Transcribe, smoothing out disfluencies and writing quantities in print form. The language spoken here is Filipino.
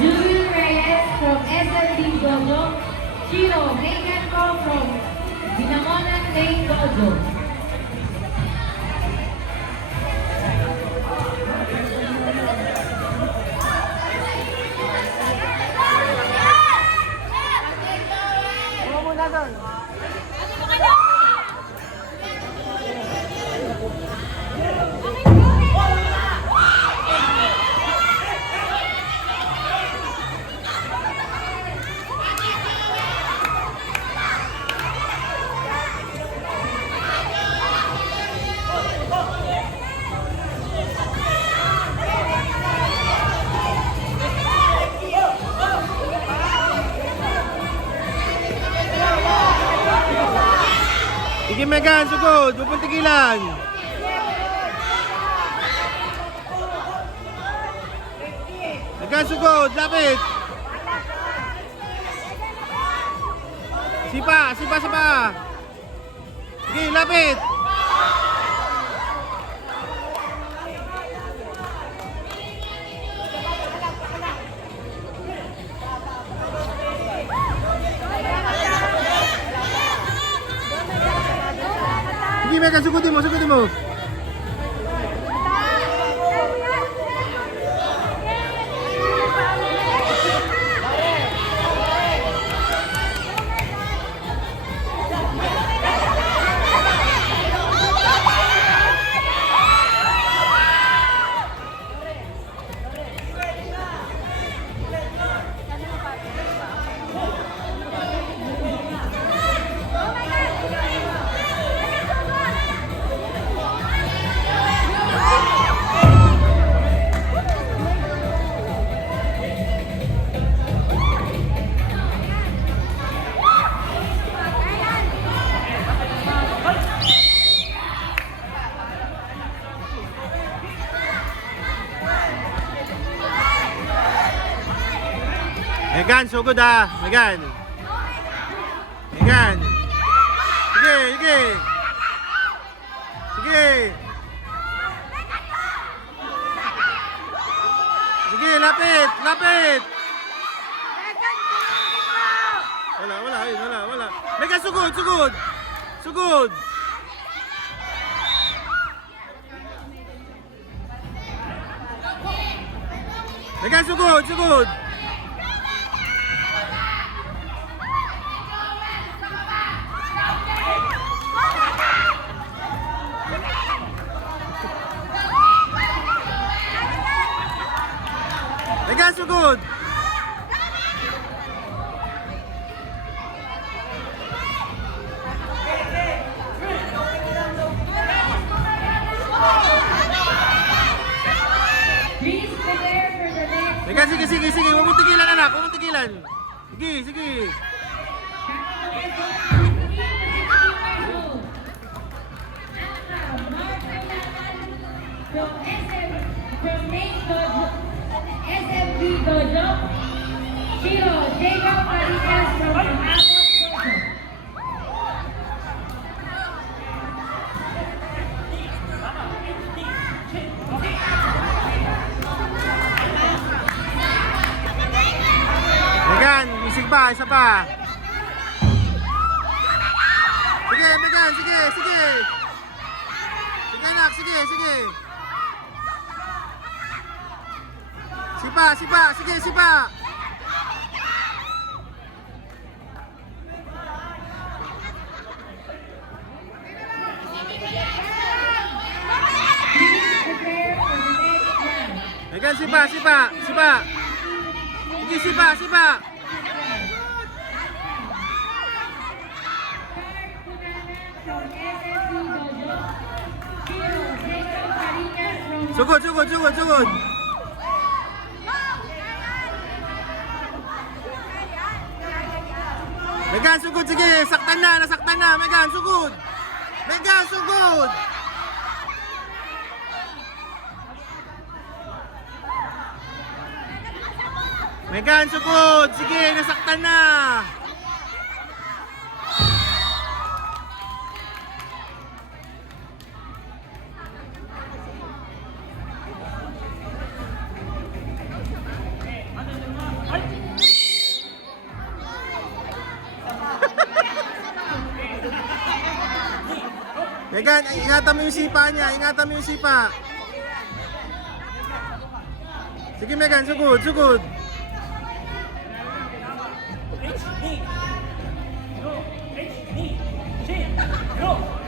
Julie Reyes from SLD Dojo. Chiro Megan Ko from Binangonan Lane Dojo. Sige Megan, sugod, huwag mong tigilan. Megan, sugod, lapit. Sipa. Sige, lapit. Sige Megan, sugudin mo. Megan, sugod ha. Megan. Sige, lapit. Wala. Megan, sugod. Megan, sugod. Megan, sugod. Please prepare for the next. Megan, sige. Huwag mong tigilan, anak. Sige. From Main Dojo, SMB Dojo. Chiro Jacob Marinas from Apple Dojo. Megan, isig pa, isa pa. Sige, Megan, sige. Sige anak, sige. Sipa. Prepare for the next round. Megan, sipa. Sige, sipa. Sugod. Megan, sugod, sige. Nasaktan na. Megan, sugod. Megan, sugod. Sige, nasaktan na. Megan, ingatan mo yung sipa niya. Ingatan mo yung sipa. Sige, Megan. Sugod, sugod. H, knee. Go. H, knee. Chin. Go.